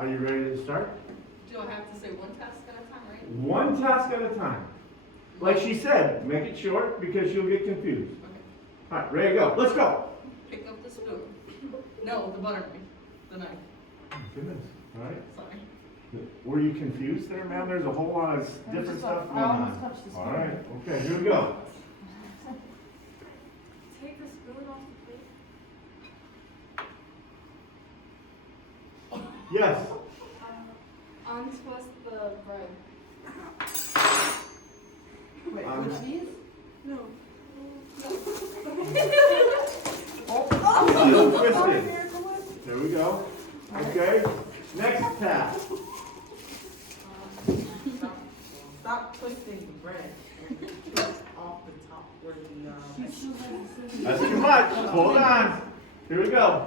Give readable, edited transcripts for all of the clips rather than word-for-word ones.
Are you ready to start? Do I have to say one task at a time, right? One task at a time. Like she said, make it short because you'll get confused. Okay. All right, ready to go. Let's go. Pick up the spoon. No, the butter knife. The knife. Oh, goodness. All right. Sorry. Were you confused there, ma'am? There's a whole lot of different stuff going on. All right. Okay, here we go. Take the spoon off the plate. Yes. Untwist the bread. Wait, Um, which these? No. Still twisting. There we go. Okay. Next task. Stop twisting the bread and twist off the top where the That's too much. Hold on. Here we go.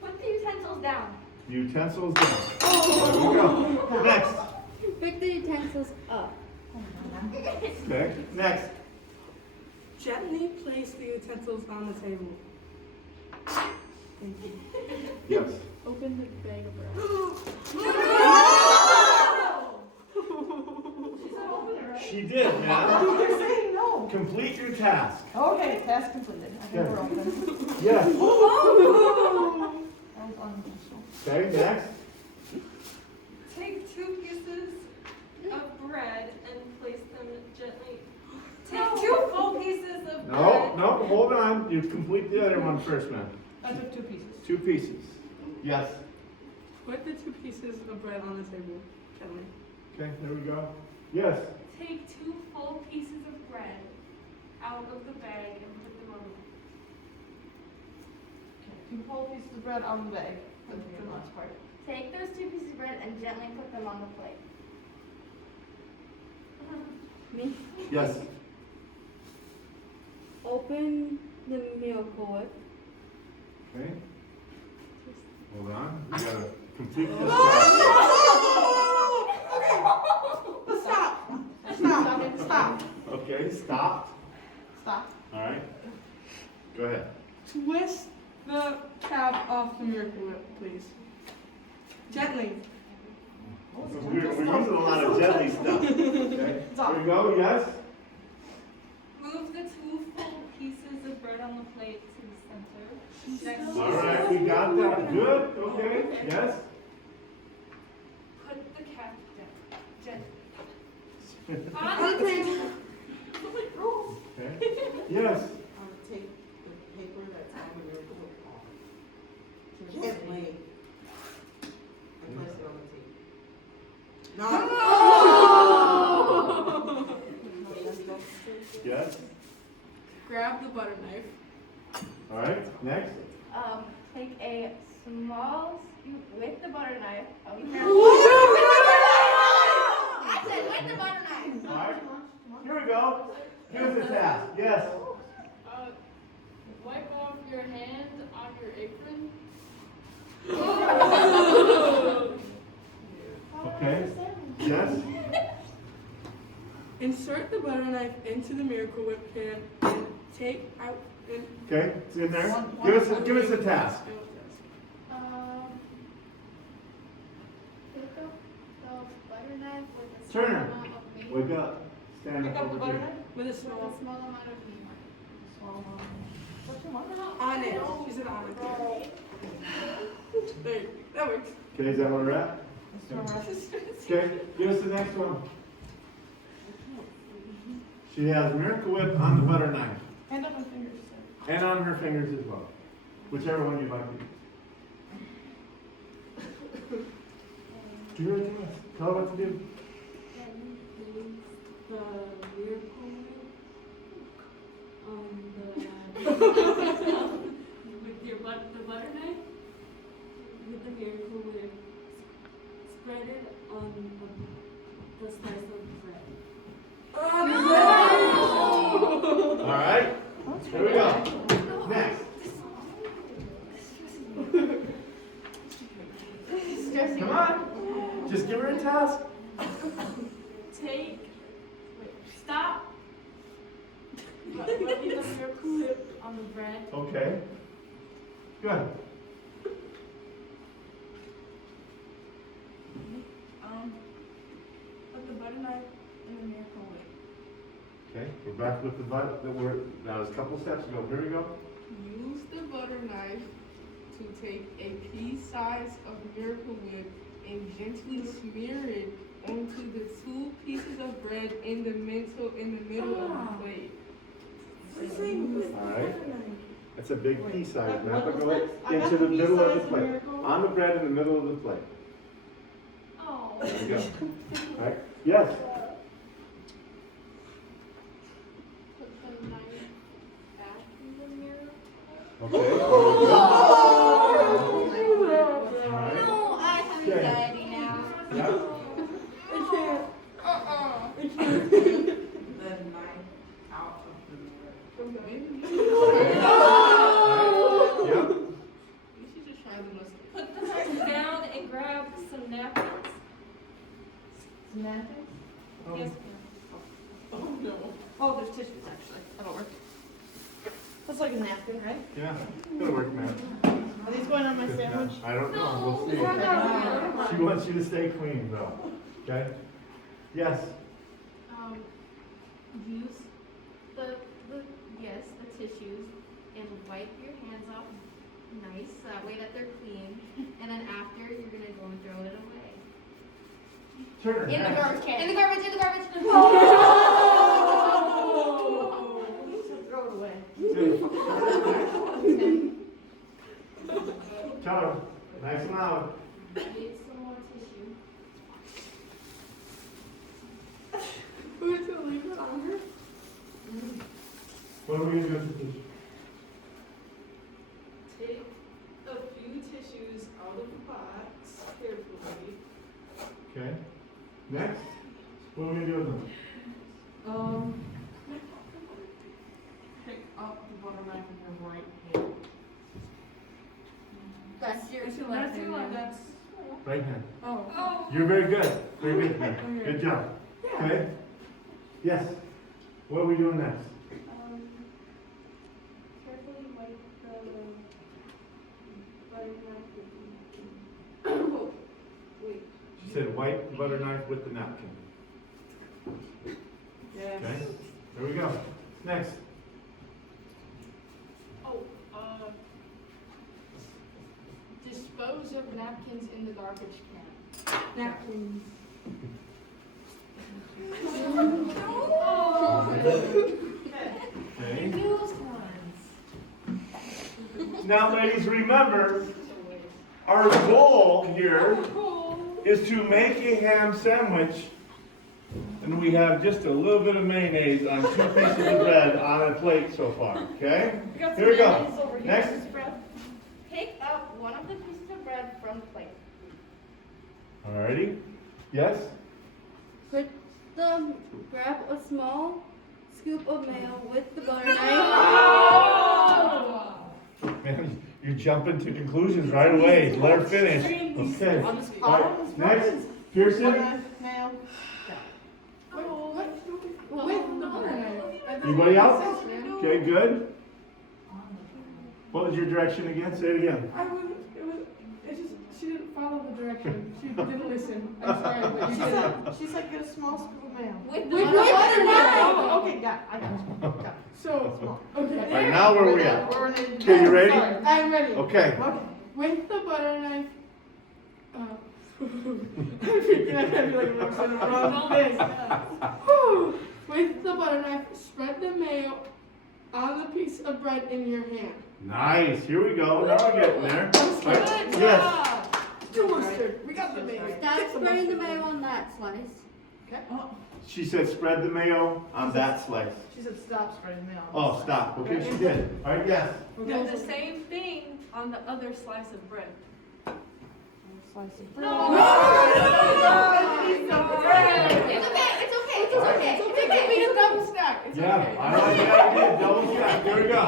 Put the utensils down. Utensils down. There we go. Next. Pick the utensils up. Okay. Next. Gently place the utensils on the table. Thank you. Yes. Open the bag of bread. She did, ma'am. You're saying no. Complete your task. Okay, task completed. I think we're open. Yes. That was unintentional. Okay. Next. Take 2 pieces of bread and place them gently. Take 2 full pieces of No. bread. No. Hold on. You complete the other one first, ma'am. I took 2 pieces. 2 pieces. Yes. Put the 2 pieces of bread on the table. Gently. Okay. There we go. Yes. Take 2 full pieces of bread out of the bag and put them on the Okay, 2 whole pieces of bread on the bag. That's the last part. Take those 2 pieces of bread and gently put them on the plate. Me? Yes. Open the Miracle Whip. Okay. Hold on. We gotta complete this. Stop. Stop. Stop. Okay. Stop. Stop. All right. Go ahead. Twist the cap off the Miracle Whip, please. Gently. We're using a lot of jelly stuff. Okay. Here we go. Yes. Move the 2 full pieces of bread on the plate to the center. Next, All right. We got that. Good. Okay. Yes. put the cap down. Gently. On On the the table. Okay. Yes. Take the paper that's on the Miracle Whip off. Gently. And place it on the table. No. Yes. Grab the butter knife. All right. Next. Take a small scoop with the butter knife of the I said with the butter knife. All right. Here we go. Here's the task. Yes. Wipe off your hand on your apron. Okay. Yes. Insert the butter knife into the Miracle Whip can and take out and Okay. It's in there. Give us a task. Pick up the butter knife with a Turn small her. amount of meat. Wake up. Stand Pick up up the over butter here. knife. with a With small a small amount of meat. What you want? on it. She said on it. There, that works. Okay. Is that where we're at? Okay. Give us the next one. She has Miracle Whip on the butter knife. Hand up my fingers. And on her fingers as well. Whichever one you'd like to use. Do your thing. Tell her what to do. The Miracle Whip on the with your the butter knife with the Miracle Whip. Spread it on the slice of bread. All right. Here we go. Next. Come on. Just give her a task. Stop. Put the Miracle Whip on the bread. Okay. 'Kay. Good. Good. Next. Take 2 full pieces of bread out of the bag and put them on the plate. Okay. Good. Good. Yes. Give her a task. Okay. Stop. Put the miracle whip on the bread. Okay. Good. Good. Next. Take 2 full pieces of bread out of the bag and put them on the plate. knife in the miracle whip. Okay, we're back with the butter, that was a couple steps ago. Here we go. Use the butter knife to take a pea size of miracle whip and gently smear it onto the 2 pieces of bread in the middle of the plate. Alright. That's a big pea size, man. But go ahead into the middle of the plate. On the bread in the middle of the plate. Oh. There you go. Alright, yes. Put the knife back in the mirror. Okay. Alright. No, I have Okay. anxiety now. Yeah. I can't. I can't. The knife out of the mirror. Yep. You should just try the mustard. Put the knife down and grab some napkins. Napkins? Yes, Oh no. Oh, there's tissues actually. That'll work. That's like a napkin, right? Yeah. Good work, man. Are these going on my sandwich? I don't know. We'll see. No. She wants you to stay clean, though. Okay? Yes. Use the tissues and wipe your hands off nice, that way that they're clean. And then after, you're gonna go and throw it away. Turn. In the garbage can. In the garbage, in the garbage. Throw it away. Tell her. Nice and loud. Need some more tissue. We're gonna leave it on her. What are we going to do with this? Take a few tissues out of the box carefully. Okay. Next. What are we going to do with them? Pick up the butter knife in your right hand. That's your That's your left left hand. hand. That's. Right hand. Oh. Oh. You're very good. Very good, man. Good job. Okay. Yes. What are we doing next? Carefully wipe the butter knife with Wait. She said wipe the butter knife with the napkin. Yes. Okay. There we go. Next. Dispose of napkins in the garbage can. Napkins. Okay. Used ones. Now, ladies, remember, our goal here is to make a ham sandwich, and we have just a little bit of mayonnaise on 2 pieces of bread on a plate so far, okay? Here we go. Next. Pick up one of the pieces of bread from the plate. Alrighty. Yes? Grab a small scoop of mayo with the butter knife. Man, you're jumping to conclusions right away. Let her finish. Okay. All right. Next. Pearson. Mayo. With the butter knife. Anybody else? Okay, good. What was your direction again? Say it again. She didn't follow the direction. She didn't listen. I'm sorry, but you did. She said get a small scoop of mayo. With the With butter the butter knife. Oh, okay, got it. I got it. Got it. So, okay. All right, now where are we at? We're in Okay, you ready? Sorry, I'm ready. Okay. With the butter knife. I'm freaking out. I feel like I'm saying the wrong thing. With the butter knife, spread the mayo on the piece of bread in your hand. Nice. Here we go. Now we're getting there. All right. Good Yes. job. Do mustard. We got the mayo. Stop spreading the mayo on that slice. She said spread the mayo on that slice. She said stop spreading the mayo. Oh, stop. Okay, she did. All right, yes. Do the same thing on the other slice of bread. Slice of No. It's It's okay, it's okay, it's okay, it's okay. It can be a double stack. It's Yeah, okay. I like that idea. Double stack. Here we go.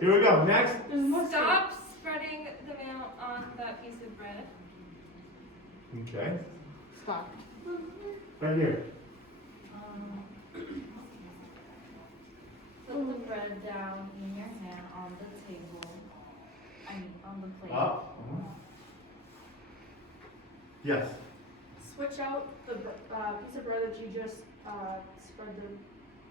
Here we go. Next. There's mustard. Stop spreading the mayo on that piece of bread. Okay. Stop. Right here. Put the bread down in your hand on the table, on the plate. Up. Yes. switch out the piece of bread that you just spread the